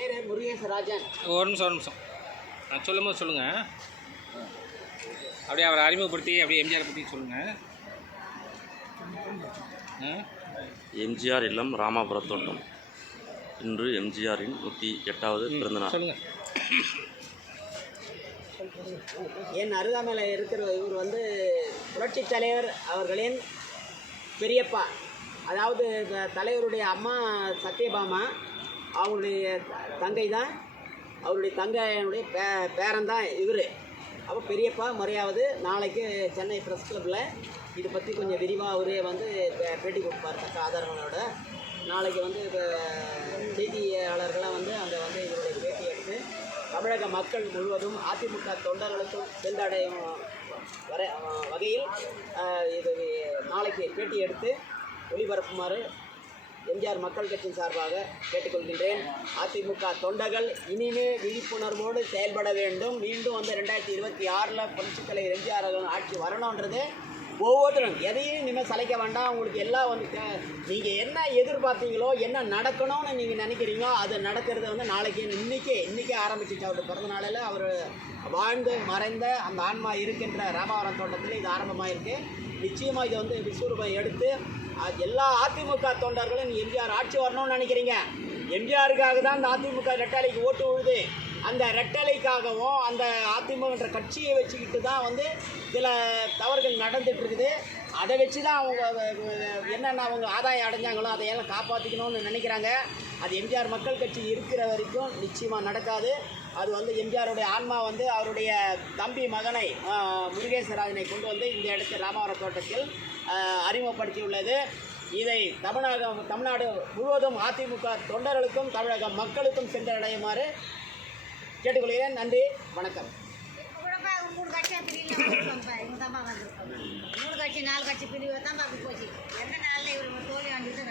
பேர் முருகேசராஜன். ஒரு நிமிஷம் நான் சொல்லும்போது சொல்லுங்கள். அப்படியே அவரை அறிமுகப்படுத்தி அப்படியே எம்ஜிஆரை பற்றி சொல்லுங்கள். எம்ஜிஆர் இல்லம் ராமாபுர தோட்டம். இன்று எம்ஜிஆரின் 108வது பிறந்தநாள். சொல்லுங்கள். என் அருகாமையில் இருக்கிற இவர் வந்து புரட்சி தலைவர் அவர்களின் பெரியப்பா. அதாவது தலைவருடைய அம்மா சத்யபாமா, அவங்களுடைய தங்கை தான், அவருடைய தங்கையினுடைய பேரன் தான் இவர். அப்போ பெரியப்பா முறையாவது நாளைக்கு சென்னை ப்ரெஸ் கிளப்பில் இதை பற்றி கொஞ்சம் விரிவாக அவரே வந்து பேட்டி கொடுப்பார் தக்க ஆதாரங்களோட. நாளைக்கு வந்து செய்தியாளர்களாக வந்து அங்கே வந்து இவருடைய பேட்டி எடுத்து தமிழக மக்கள் முழுவதும் அதிமுக தொண்டர்களுக்கும் சென்றடையும் வகையில் இது நாளைக்கு பேட்டி எடுத்து ஒளிபரப்புமாறு எம்ஜிஆர் மக்கள் கட்சியின் சார்பாக கேட்டுக்கொள்கின்றேன். அதிமுக தொண்டர்கள் இனிமே விழிப்புணர்வோடு செயல்பட வேண்டும். மீண்டும் வந்து 2026 புரட்சித் தலைவர் எம்ஜிஆர் ஆட்சி வரணுன்றது ஒவ்வொருத்தரும் எதையும் இனிமேல் சளைக்க வேண்டாம். உங்களுக்கு எல்லாம் வந்து நீங்கள் என்ன எதிர்பார்த்தீங்களோ, என்ன நடக்கணும்னு நீங்கள் நினைக்கிறீங்களோ அது நடக்கிறது வந்து நாளைக்கு இன்றைக்கே ஆரம்பிச்சிச்சு. அவருடைய பிறந்த நாளில் அவர் வாழ்ந்து மறைந்த அந்த ஆன்மா இருக்கின்ற ராமாவரம் தோட்டத்தில் இது ஆரம்பமாக இருக்குது. நிச்சயமாக இதை வந்து விஸ்வரூபம் எடுத்து எல்லா அதிமுக தொண்டர்களும் எம்ஜிஆர் ஆட்சி வரணும்னு நினைக்கிறீங்க. எம்ஜிஆருக்காக தான் அந்த அதிமுக ரெட்டாலைக்கு ஓட்டு விழுது. அந்த ரெட்டலைக்காகவும் அந்த அதிமுகன்ற கட்சியை வச்சுக்கிட்டு தான் வந்து சில தவறுகள் நடந்துகிட்டு இருக்குது. அதை வச்சு தான் அவங்க என்னென்ன அவங்க ஆதாயம் அடைஞ்சாங்களோ அதையெல்லாம் காப்பாற்றிக்கணும்னு நினைக்கிறாங்க. அது எம்ஜிஆர் மக்கள் கட்சி இருக்கிற வரைக்கும் நிச்சயமாக நடக்காது. அது வந்து எம்ஜிஆருடைய ஆன்மா வந்து அவருடைய தம்பி மகனை முருகேசராஜனை கொண்டு வந்து இந்த இடத்தில் ராமாவரம் தோட்டத்தில் அறிமுகப்படுத்தியுள்ளது. இதை தமிழ்நாடு முழுவதும் அதிமுக தொண்டர்களுக்கும் தமிழக மக்களுக்கும் சென்றடையுமாறு கேட்டுக்கொள்கிறேன். நன்றி, வணக்கம்.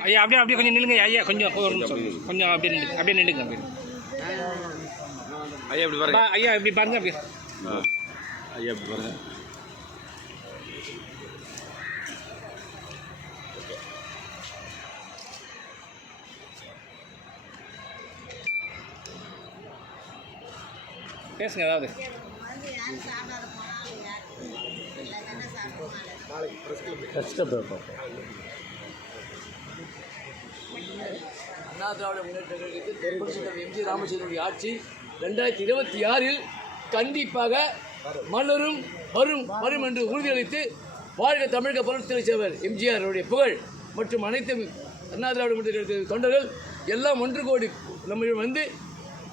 ஐயா அப்படியே கொஞ்சம் நில்லுங்க ஐயா, கொஞ்சம் அப்படியே நில்லுங்க. ஐயா இப்படி பாருங்க, ஐயா இப்படி பாருங்க, அப்படியே ஐயா இப்படி பாருங்க. பேசுங்க ஏதாவது. அண்ணா திராவிட முன்னேற்ற கழகத்தில் எம்ஜி ராமச்சந்திரனுடைய ஆட்சி 2026 கண்டிப்பாக மலரும் வரும் என்று உறுதியளித்து வாழ்க தமிழக புரட்சித் தலைவர் எம்ஜிஆருடைய புகழ் மற்றும் அனைத்து அண்ணா திராவிட முன்னேற்ற கழகத்தின் தொண்டர்கள் எல்லாம் ஒன்று கோடி நம்ம வந்து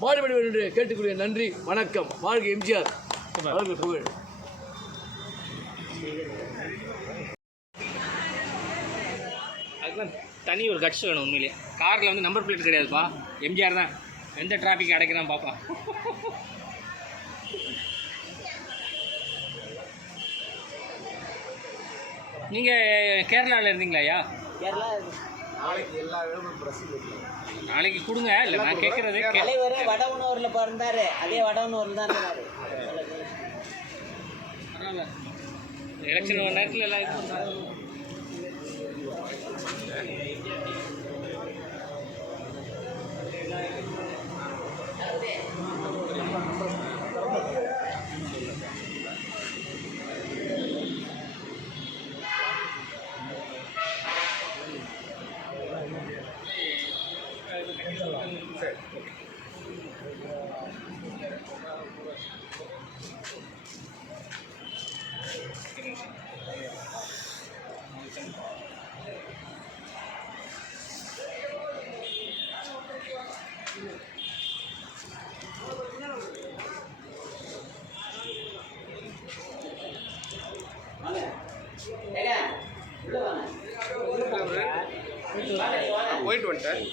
பாடுபட வேண்டும் என்று கேட்டுக்கொள்ள. நன்றி, வணக்கம். வாழ்க எம்ஜிஆர், வாழ்க புகழ். அதுதான் தனி ஒரு கட்சி வேணும். உண்மையிலே காரில் வந்து நம்பர் பிளேட் கிடையாதுப்பா, எம்ஜிஆர் தான் எந்த டிராஃபிக் அடைக்கிறான் பாப்பா. நீங்கள் கேரளாவில் இருந்தீங்களா ஐயா? கேரளா நாளைக்கு கொடுங்க. இல்லை நான் கேட்குறது தலைவர் வடவனூரில் பிறந்தார், அதே வடவனூரில் தான் இருந்தார். பரவாயில்ல, எலெக்ஷன் ஒரு நேரத்தில் எல்லாம் இது போயிட்டு வந்துட்டேன்.